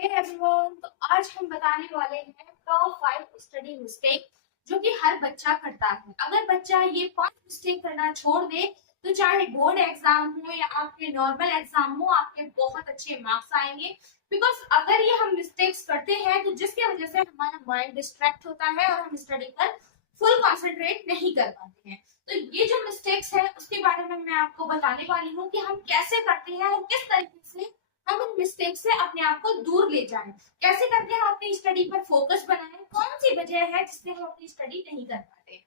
Hey everyone, तो आज हम बताने वाले हैं टॉप 5 स्टडी मिस्टेक जो कि हर बच्चा करता है। अगर बच्चा ये 5 मिस्टेक करना छोड़ दे तो चाहे बोर्ड एग्जाम हो या आपके नॉर्मल एग्जाम हो, आपके बहुत अच्छे मार्क्स आएंगे। बिकॉज अगर ये हम मिस्टेक्स करते हैं तो जिसकी वजह से हमारा माइंड डिस्ट्रैक्ट होता है और हम स्टडी पर फुल कंसंट्रेट नहीं कर पाते हैं। तो ये जो मिस्टेक्स है उसके बारे में मैं आपको बताने वाली हूँ कि हम कैसे करते हैं और किस तरीके से हम इन मिस्टेक से अपने आप को दूर ले जाएं। कैसे करके हम अपनी स्टडी पर फोकस बनाएं, कौन सी वजह है जिससे हम अपनी स्टडी नहीं कर पाते।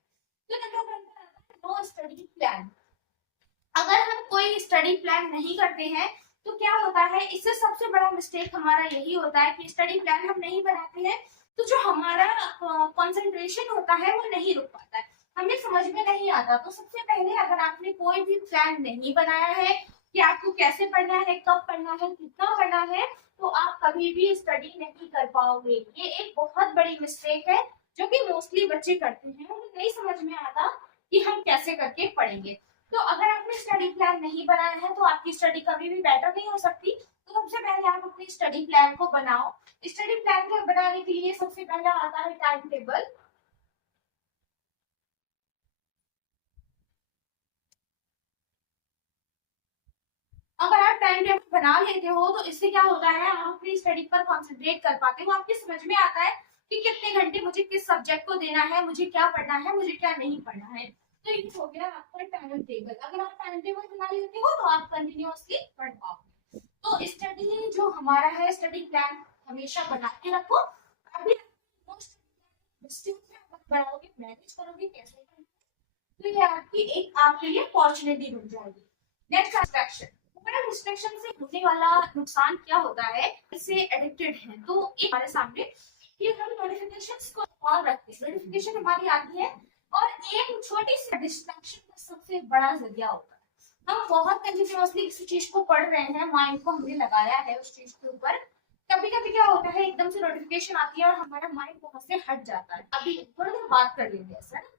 तो नंबर 1 पर आता है नो स्टडी प्लान। अगर हम कोई स्टडी प्लान नहीं करते हैं तो क्या होता है, इससे सबसे बड़ा मिस्टेक हमारा यही होता है कि स्टडी प्लान हम नहीं बनाते हैं तो जो हमारा कंसंट्रेशन होता है वो नहीं रुक पाता है, हमें समझ में नहीं आता। तो सबसे पहले अगर आपने कोई भी प्लान नहीं बनाया है कि आपको कैसे पढ़ना है, कब पढ़ना है, कितना पढ़ना है, तो आप कभी भी स्टडी नहीं कर पाओगे। ये एक बहुत बड़ी मिस्टेक है जो कि मोस्टली बच्चे करते हैं। उन्हें नहीं समझ में आता कि हम कैसे करके पढ़ेंगे। तो अगर आपने स्टडी प्लान नहीं बनाया है तो आपकी स्टडी कभी भी बेटर नहीं हो सकती। तो सबसे पहले आप अपनी स्टडी प्लान को बनाओ। स्टडी प्लान को बनाने के लिए सबसे पहला आता है टाइम टेबल। अगर आप टाइम टेबल बना लेते हो तो इससे क्या होता है, आप अपनी स्टडी पर कंसंट्रेट कर पाते हो। आपकी समझ में आता है कि कितने घंटे मुझे किस सब्जेक्ट को देना है, मुझे क्या पढ़ना है, मुझे क्या नहीं पढ़ना है। तो ये हो गया आपका टाइम टेबल। अगर आप टाइम टेबल बना लेते हो तो आप कंटिन्यूअसली पढ़ पाओगे। तो स्टडी जो हमारा है, स्टडी प्लान हमेशा बना के रखो। अभी बनाओगे, मैनेज करोगे कैसे करोगे, तो ये आपकी एक आपके लिए अपॉर्चुनिटी बन जाएगी। Next distraction. मोबाइल डिस्ट्रैक्शन से होने वाला नुकसान क्या होता है, इससे एडिक्टेड है तो एक हमारे सामने कि हम नोटिफिकेशंस को ऑन रखते हैं, नोटिफिकेशन हमारी आती है और एक छोटी सी डिस्ट्रैक्शन का सबसे बड़ा जरिया होता है। हम बहुत कंटिन्यूअसली किसी चीज को पढ़ रहे हैं, माइंड को हमने लगाया है उस चीज के ऊपर, कभी कभी क्या होता है एकदम से नोटिफिकेशन आती है और हमारा माइंड वहां से हट जाता है। अभी थोड़ी देर बात कर लेंगे ऐसा ना।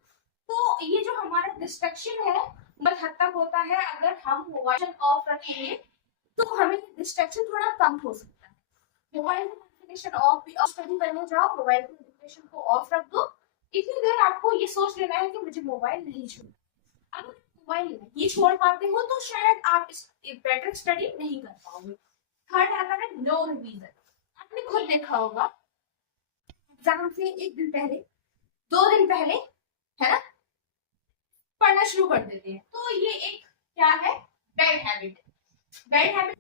तो ये जो हमारा डिस्ट्रैक्शन है बहुत हद तक होता है। अगर हम मोबाइल ऑफ रखेंगे तो हमें डिस्ट्रैक्शन थोड़ा कम हो सकता है। मोबाइल नोटिफिकेशन ऑफ भी, स्टडी करने जाओ मोबाइल नोटिफिकेशन को ऑफ रख दो। इतनी देर आपको ये सोच लेना है कि मुझे मोबाइल नहीं छोड़ना। अगर मोबाइल नहीं छोड़ पाते हो तो शायद आप बेटर स्टडी नहीं कर पाओगे। थर्ड आता है नो रिवीजन। आपने खुद देखा होगा एग्जाम से एक दिन पहले, 2 दिन पहले, है ना, पढ़ना शुरू कर देते हैं। तो ये एक क्या है, bad habit. Bad habit,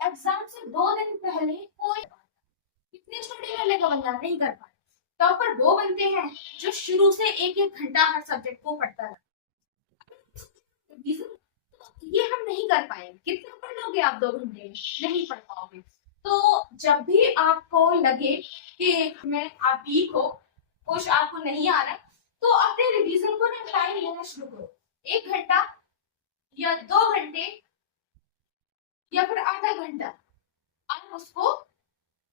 exam से 2 दिन पहले कोई इतनी छोटी कर लेगा बंदा नहीं कर पाए। टॉपर वो बनते हैं जो शुरू से एक एक घंटा हर सब्जेक्ट को पढ़ता रहा। ये हम नहीं कर पाएंगे। कितना पढ़ लोगे आप 2 घंटे में, नहीं पढ़ पाओगे। तो जब भी आपको लगे कि मैं आप वीक हो, कुछ आपको नहीं आ रहा, तो अपने रिवीजन को ना टाइम लेना शुरू करो। 1 घंटा या 2 घंटे या फिर आधा घंटा आप उसको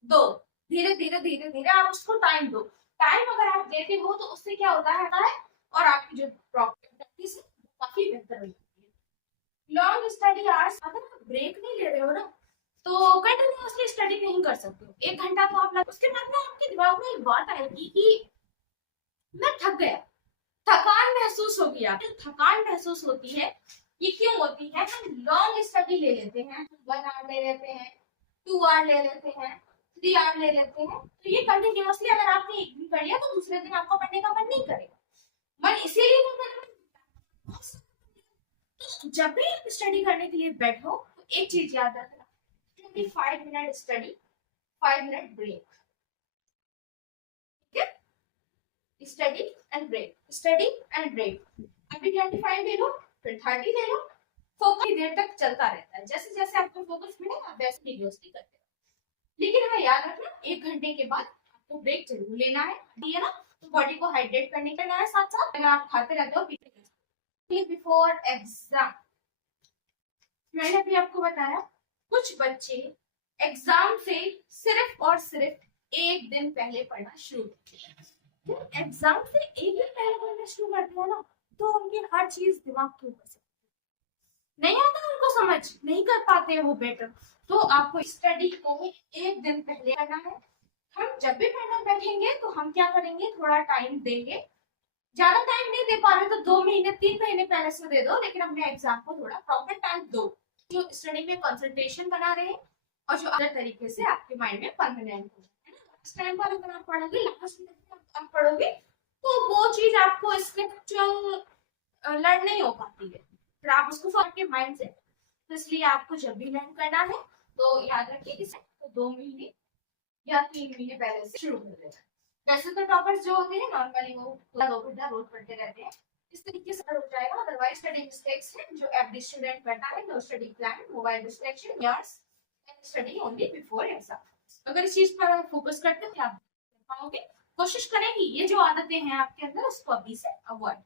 दो। धीरे धीरे धीरे धीरे आप उसको टाइम दो। टाइम अगर आप देते हो तो उससे क्या होता है और आपकी जो प्रैक्टिस है काफी बेहतर हो जाती है। लॉन्ग स्टडी आवर्स, अगर आप ब्रेक नहीं ले रहे हो ना तो कंटिन्यूअसली स्टडी नहीं कर सकते हो। 1 घंटा तो आप उसके बाद में आपके दिमाग में एक बात आएगी कि मैं थक गया, थकान महसूस होगी। आप थकान महसूस होती है, ये क्यों होती है, हम लॉन्ग स्टडी ले लेते हैं, 1 आवर ले लेते हैं, 2 आवर ले लेते हैं, 3 आवर ले लेते हैं। तो ये कंटिन्यूअसली अगर आपने एक दिन कर लिया तो दूसरे दिन आपको पढ़ने का मन नहीं करेगा। मन इसीलिए नहीं करेगा। तो जब भी आप स्टडी करने के लिए बैठो तो एक चीज याद रखना, 25 मिनट स्टडी, 5 मिनट ब्रेक। ठीक है, study and break, study and break. अभी 25 ले लो, फिर 30 ले लो। फोकस देर तक चलता रहता है, जैसे जैसे आपको फोकस मिलेगा आप वैसे रिव्यूअसली करते हो। लेकिन हाँ याद रखना 1 घंटे के बाद आपको ब्रेक जरूर लेना है, ठीक है ना। तो बॉडी को हाइड्रेट करने का है, साथ साथ अगर आप खाते रहते हो पीते बिफोर एग्जाम। मैंने अभी आपको बताया कुछ बच्चे एग्जाम से सिर्फ और सिर्फ एक दिन पहले पढ़ना शुरू करते हैं। एग्जाम से एक दिन पहले पढ़ना शुरू करते हैं ना तो उनकी हर चीज दिमाग के ऊपर से नहीं आता उनको समझ, नहीं कर पाते वो बेटर, तो आपको स्टडी को एक दिन पहले करना है। हम जब भी पढ़ने बैठेंगे तो हम क्या करेंगे, थोड़ा टाइम देंगे। ज्यादा टाइम नहीं दे पा रहे तो 2 महीने 3 महीने पहले से दे दो, लेकिन अपने एग्जाम को थोड़ा प्रॉपर टाइम दो, जो स्टडी में कंसंट्रेशन बना रहे और जो अदर तरीके से आपके माइंड में परमानेंट हो जाए, है ना। इस टाइम पर अगर आप पढ़ोगे, लास्ट में आप पढ़ोगे तो वो चीज आपको स्क्रिप्चुअल लर्न नहीं हो पाती है, फिर आप उसको फॉर के माइंड से। तो इसलिए आपको जब भी लर्न करना है तो याद रखिए इसे तो 2 महीने या 3 महीने पहले से शुरू कर देना। वैसे तो टॉपर्स जो होते हैं नॉर्मली वो 2 घंटा रोज पढ़ते रहते हैं, इस तरीके से हो जाएगा। अदरवाइज स्टडी मिस्टेक्स है जो एवरी स्टूडेंट करता है, no study plan, mobile distraction, years and study only before exam. अगर इस चीज पर फोकस करते हैं आप पाओगे। कोशिश करेंगी ये जो आदतें हैं आपके अंदर उसको अभी से अवॉइड